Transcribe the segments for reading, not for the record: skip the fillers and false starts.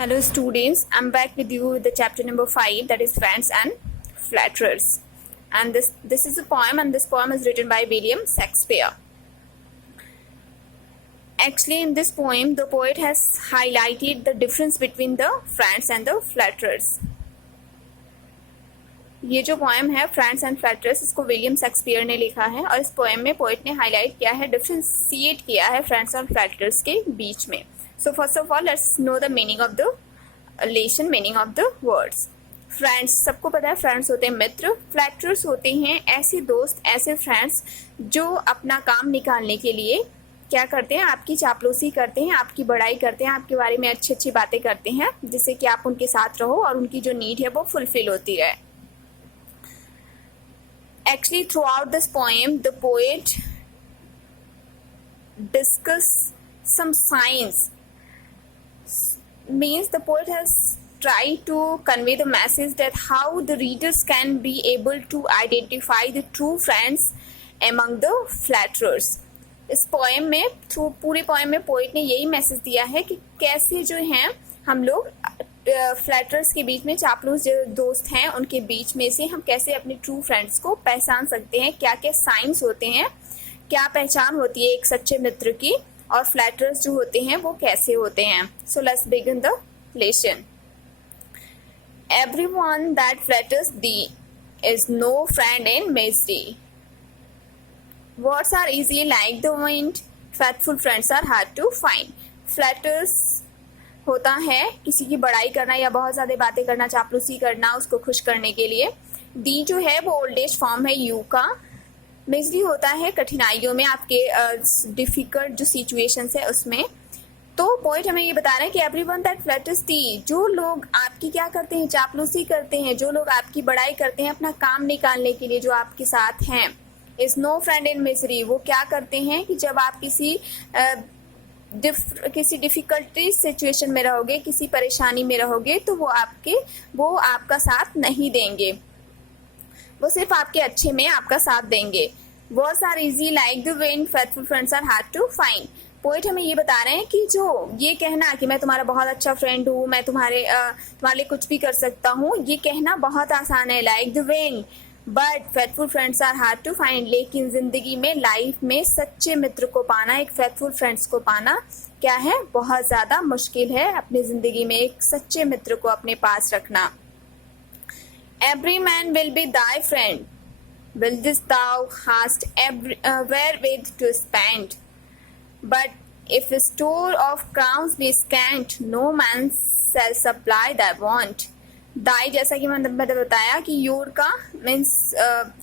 Hello students, I'm back with you with the chapter number 5, that is Friends and Flatterers. And this is a poem, and this poem is written by William Shakespeare. Actually, in this poem, the poet has highlighted the difference between the friends and the flatterers. ये जो poem है friends and फ्लैटरर्स, इसको William Shakespeare ने लिखा है और इस poem में पोएट ने हाईलाइट किया है, डिफ्रेंशिएट किया है फ्रेंड्स और फ्लैटरर्स के बीच में. So first of all let's know the meaning of the lesson, meaning of the words. Friends, सबको पता है फ्रेंड्स होते हैं मित्र. फ्लैटरर्स होते हैं ऐसे दोस्त, ऐसे फ्रेंड्स जो अपना काम निकालने के लिए क्या करते हैं, आपकी चापलूसी करते हैं, आपकी बड़ाई करते हैं, आपके बारे में अच्छी अच्छी बातें करते हैं जिससे कि आप उनके साथ रहो और उनकी जो नीड है वो फुलफिल होती रहे. Actually, throughout this poem, the poet discuss some signs. Means the poet has tried to convey the message that how the readers can be able to identify the true friends among the flatterers. इस poem में, through पूरी poem में poet ने यही message दिया है कि कैसे जो हैं हम लोग फ्लैटर्स के बीच में, चापलूस जो दोस्त हैं उनके बीच में से हम कैसे अपने ट्रू फ्रेंड्स को पहचान सकते हैं, क्या क्या साइंस होते हैं, क्या पहचान होती है एक सच्चे मित्र की, और फ्लैटर्स जो होते हैं वो कैसे होते हैं. So let's begin the lesson. Everyone that flutters thee is no friend in misery. Words are easy like the wind, faithful friends are hard to find. Flutters होता है किसी की बड़ाई करना या बहुत ज़्यादा बातें करना, चापलूसी करना, उसको खुश करने के लिए. दी जो है वो ओल्ड एज फॉर्म है यू का. मिजरी होता है कठिनाइयों में, आपके डिफिकल्ट जो सिचुएशंस है उसमें. तो पॉइंट हमें ये बता रहे हैं कि एवरीवन दैट फ्लैटर्स दी, जो लोग आपकी क्या करते हैं, चापलूसी करते हैं, जो लोग आपकी बड़ाई करते हैं अपना काम निकालने के लिए, जो आपके साथ हैं, is no friend in misery. वो क्या करते हैं कि जब आप किसी डिफिकल्टी सिचुएशन में रहोगे, किसी परेशानी में रहोगे, तो वो आपका साथ नहीं देंगे, वो सिर्फ आपके अच्छे में आपका साथ देंगे. Words are easy like the wind, faithful friends are hard to find. Poet हमें ये बता रहे हैं कि जो ये कहना कि मैं तुम्हारा बहुत अच्छा फ्रेंड हूँ, मैं तुम्हारे लिए कुछ भी कर सकता हूँ, ये कहना बहुत आसान है, like the wind, but faithful friends are hard to find. लेकिन जिंदगी में, लाइफ में सच्चे मित्र को पाना, एक फेथफुल फ्रेंड्स को पाना क्या है, बहुत ज्यादा मुश्किल है. अपनी जिंदगी में एक सच्चे मित्र को अपने पास रखना. Every man will be thy friend, विल दिस thou hast wherewith to spend, but if a store of crowns be scant, no man shall supply thy want. दाई, जैसा कि मैंने बताया कि योर का मीन्स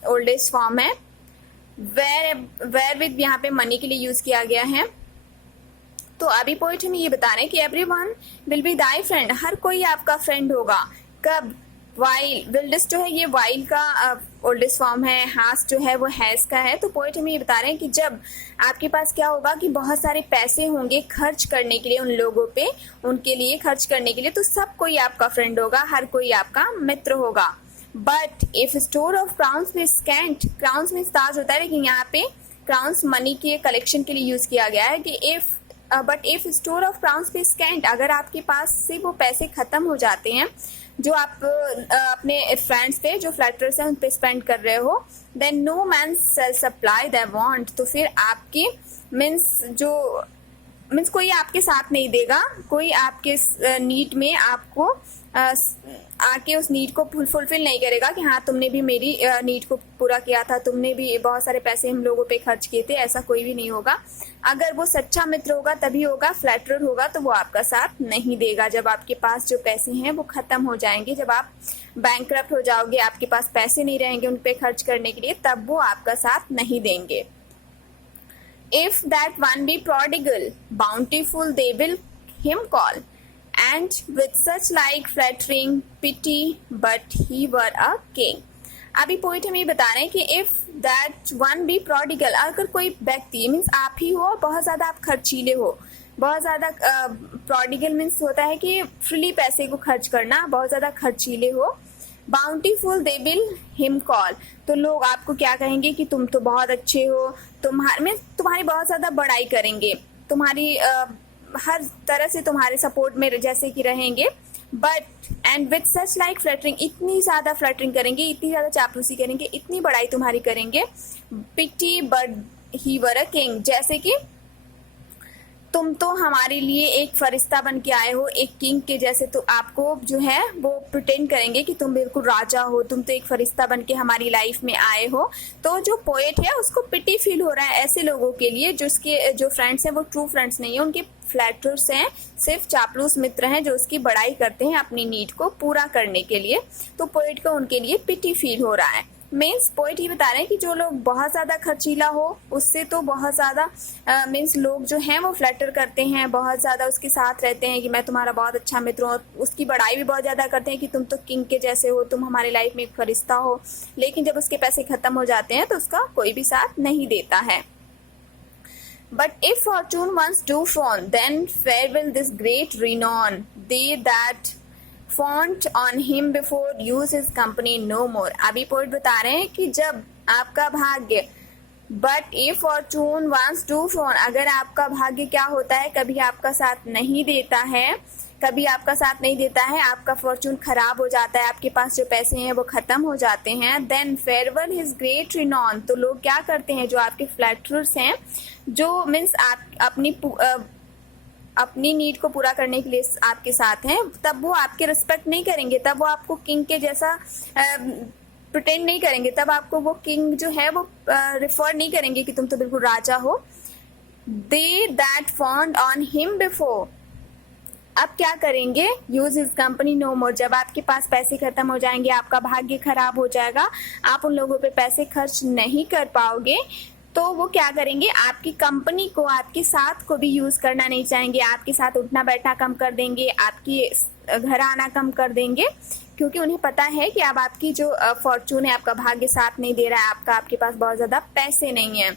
ओल्ड एज फॉर्म है. वेयर विद यहाँ पे मनी के लिए यूज किया गया है. तो अभी पोइट हमें ये बता रहे हैं कि everyone will be thy friend, हर कोई आपका फ्रेंड होगा. कब? वाइल. विल्डिस जो है ये वाइल का ओल्डेस्ट फॉर्म है, हास जो है वो हैज का है. तो पोइट हमें ये बता रहे हैं कि जब आपके पास क्या होगा कि बहुत सारे पैसे होंगे खर्च करने के लिए, उन लोगों पे, उनके लिए खर्च करने के लिए, तो सब कोई आपका फ्रेंड होगा, हर कोई आपका मित्र होगा. But if store of crowns में स्कैंट, क्राउन्स में ताज होता है, लेकिन यहाँ पे क्राउन्स मनी के कलेक्शन के लिए यूज किया गया है कि but if store of crowns पे स्कैंट, अगर आपके पास से वो पैसे खत्म हो जाते हैं जो आप अपने फ्रेंड्स पे, जो फ्लैटर्स हैं उन पे स्पेंड कर रहे हो, then no man will supply the want. तो फिर आपकी मीन्स कोई आपके साथ नहीं देगा, कोई आपके नीड में आपको आके उस नीड को फुलफिल नहीं करेगा कि हाँ तुमने भी मेरी नीड को पूरा किया था, तुमने भी बहुत सारे पैसे हम लोगों पे खर्च किए थे. ऐसा कोई भी नहीं होगा. अगर वो सच्चा मित्र होगा तभी होगा. फ्लैटरर होगा तो वो आपका साथ नहीं देगा. जब आपके पास जो पैसे हैं वो खत्म हो जाएंगे, जब आप बैंकक्रप्ट हो जाओगे, आपके पास पैसे नहीं रहेंगे उन पे खर्च करने के लिए, तब वो आपका साथ नहीं देंगे. If that one be prodigal, bountiful they will him call, and with such like flattering pity, but he were a king. अभी पोइट हमें बता रहे हैं कि if that one be prodigal, अगर कोई व्यक्ति, मीन्स आप ही हो, बहुत ज़्यादा आप खर्चीले हो, बहुत ज़्यादा प्रोडिगल मीन्स होता है कि फ्रीली पैसे को खर्च करना, बहुत ज़्यादा खर्चीले हो. Bountiful they will him call, तो लोग आपको क्या कहेंगे कि तुम तो बहुत अच्छे हो, तुम्हारी बहुत ज़्यादा बड़ाई करेंगे, तुम्हारी हर तरह से तुम्हारे सपोर्ट में जैसे कि रहेंगे, but and with such like fluttering, इतनी ज़्यादा फ्लटरिंग करेंगे, इतनी ज़्यादा चापलूसी करेंगे, इतनी बड़ाई तुम्हारी करेंगे, पिटी but he were a king, जैसे कि तुम तो हमारे लिए एक फरिश्ता बन के आए हो, एक किंग के जैसे, तो आपको जो है वो प्रिटेंड करेंगे कि तुम बिल्कुल राजा हो, तुम तो एक फरिश्ता बन के हमारी लाइफ में आए हो। तो जो पोएट है उसको पिटी फील हो रहा है ऐसे लोगों के लिए जिसके जो फ्रेंड्स हैं वो ट्रू फ्रेंड्स नहीं है, उनके फ्लैटर्स हैं, सिर्फ चापलूस मित्र हैं जो उसकी बड़ाई करते हैं अपनी नीड को पूरा करने के लिए। तो पोएट को उनके लिए पिटी फील हो रहा है। मीन्स पोइट ये बता रहे हैं कि जो लोग बहुत ज़्यादा खर्चीला हो उससे तो बहुत ज़्यादा मीन्स लोग जो हैं वो फ्लैटर करते हैं, बहुत ज़्यादा उसके साथ रहते हैं कि मैं तुम्हारा बहुत अच्छा मित्र हूँ, उसकी बड़ाई भी बहुत ज़्यादा करते हैं कि तुम तो किंग के जैसे हो, तुम हमारी लाइफ में एक फरिश्ता हो। लेकिन जब उसके पैसे ख़त्म हो जाते हैं तो उसका कोई भी साथ नहीं देता है। But if fortune once do fawn, then farewell this great renown. They that font on him before use his company no more. अभी पोइट बता रहे हैं कि जब आपका भाग्य, but if fortune once do fawn, अगर आपका भाग्य क्या होता है, कभी आपका साथ नहीं देता है, कभी आपका साथ नहीं देता है, आपका फॉर्चून खराब हो जाता है, आपके पास जो पैसे हैं वो खत्म हो जाते हैं, then farewell his great renown, तो लोग क्या करते हैं, जो आपके फ्लैटर्स हैं, जो मीन्स आप अपनी नीड को पूरा करने के लिए आपके साथ हैं, तब वो आपके रिस्पेक्ट नहीं करेंगे, तब वो आपको किंग के जैसा प्रिटेंड नहीं करेंगे, तब आपको वो किंग जो है वो रिफर नहीं करेंगे कि तुम तो बिल्कुल राजा हो। They that fawned on him before, अब क्या करेंगे, use his company no more, जब आपके पास पैसे खत्म हो जाएंगे, आपका भाग्य खराब हो जाएगा, आप उन लोगों पे पैसे खर्च नहीं कर पाओगे, तो वो क्या करेंगे, आपकी कंपनी को, आपके साथ को भी यूज करना नहीं चाहेंगे, आपके साथ उठना बैठना कम कर देंगे, आपकी घर आना कम कर देंगे, क्योंकि उन्हें पता है कि अब आपकी जो फॉर्चून है, आपका भाग्य साथ नहीं दे रहा है, आपके पास बहुत ज्यादा पैसे नहीं है।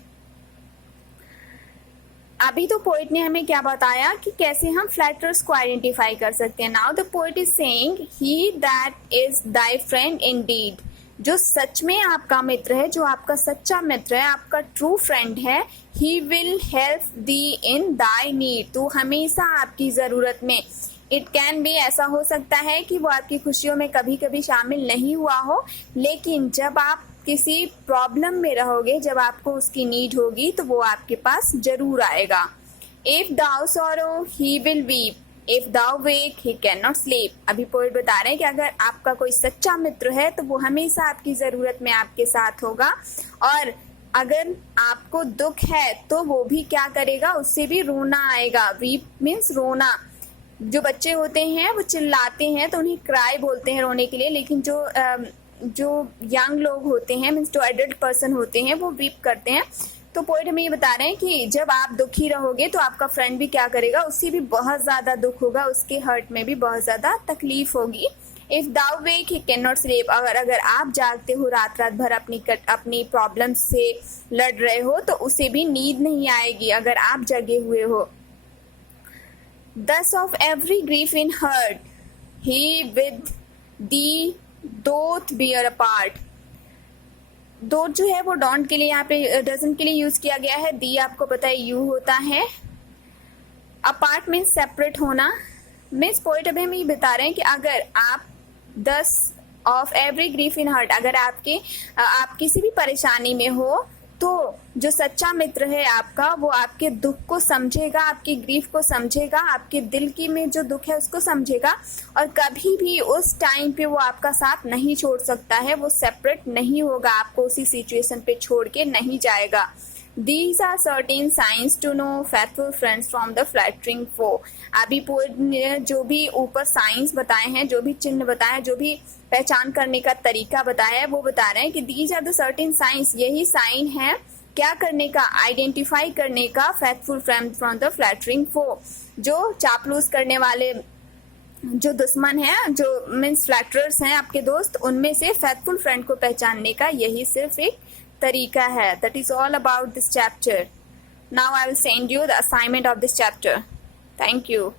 अभी तो पोइट ने हमें क्या बताया कि कैसे हम फ्लैटर्स को आइडेंटिफाई कर सकते हैं। Now the poet is saying he that is thy friend Indeed, जो सच में आपका मित्र है, जो आपका सच्चा मित्र है, आपका ट्रू फ्रेंड है, he will help the in Dai need, तो हमेशा आपकी ज़रूरत में, इट कैन बी, ऐसा हो सकता है कि वो आपकी खुशियों में कभी कभी शामिल नहीं हुआ हो, लेकिन जब आप किसी प्रॉब्लम में रहोगे, जब आपको उसकी नीड होगी, तो वो आपके पास जरूर आएगा। If thou sorrow he will weep, if thou wake he can not sleep. अभी पोइट बता रहे हैं कि अगर आपका कोई सच्चा मित्र है तो वो हमेशा आपकी जरूरत में आपके साथ होगा, और अगर आपको दुख है तो वो भी क्या करेगा, उससे भी रोना आएगा। वीप मीन्स रोना, जो बच्चे होते हैं वो चिल्लाते हैं तो उन्हें क्राई बोलते हैं रोने के लिए, लेकिन जो यंग लोग होते हैं, मीन्स जो एडल्ट पर्सन होते हैं, वो वीप करते हैं। तो पोइट हमें ये बता रहे हैं कि जब आप दुखी रहोगे तो आपका फ्रेंड भी क्या करेगा, उससे भी बहुत ज्यादा दुख होगा, उसके हर्ट में भी बहुत ज्यादा तकलीफ होगी। If thou wake he can not sleep, अगर आप जागते हो रात रात भर अपनी प्रॉब्लम से लड़ रहे हो तो उसे भी नींद नहीं आएगी अगर आप जगे हुए हो। Thus of every grief in heart, he with thee doth bear apart. दोथ जो है वो डोंट के लिए, यहाँ पे डजंट के लिए यूज किया गया है, दी आपको पता है यू होता है, अपार्ट मीन्स सेपरेट होना। मिस पोइट अभी हम ये बता रहे हैं कि अगर आप 10 of every grief in heart, अगर आप किसी भी परेशानी में हो तो जो सच्चा मित्र है आपका, वो आपके दुख को समझेगा, आपकी ग्रीफ को समझेगा, आपके दिल की में जो दुख है उसको समझेगा, और कभी भी उस टाइम पे वो आपका साथ नहीं छोड़ सकता है, वो सेपरेट नहीं होगा, आपको उसी सिचुएशन पे छोड़ के नहीं जाएगा। These are certain signs to know faithful friends from the flattering foe. अभी पोइट ने जो भी ऊपर साइंस बताए हैं, जो भी चिन्ह बताए हैं, जो भी पहचान करने का तरीका बताया है, वो बता रहे हैं कि these are the certain signs, यही साइन है क्या करने का, आइडेंटिफाई करने का, faithful friend from the flattering foe, जो चापलूस करने वाले जो दुश्मन हैं, जो मीन्स फ्लैटरर्स हैं आपके दोस्त, उनमें से फेथफुल फ्रेंड को पहचानने का यही सिर्फ एक तरीका है। That is all about this chapter. Now I will send you the assignment of this chapter. Thank you.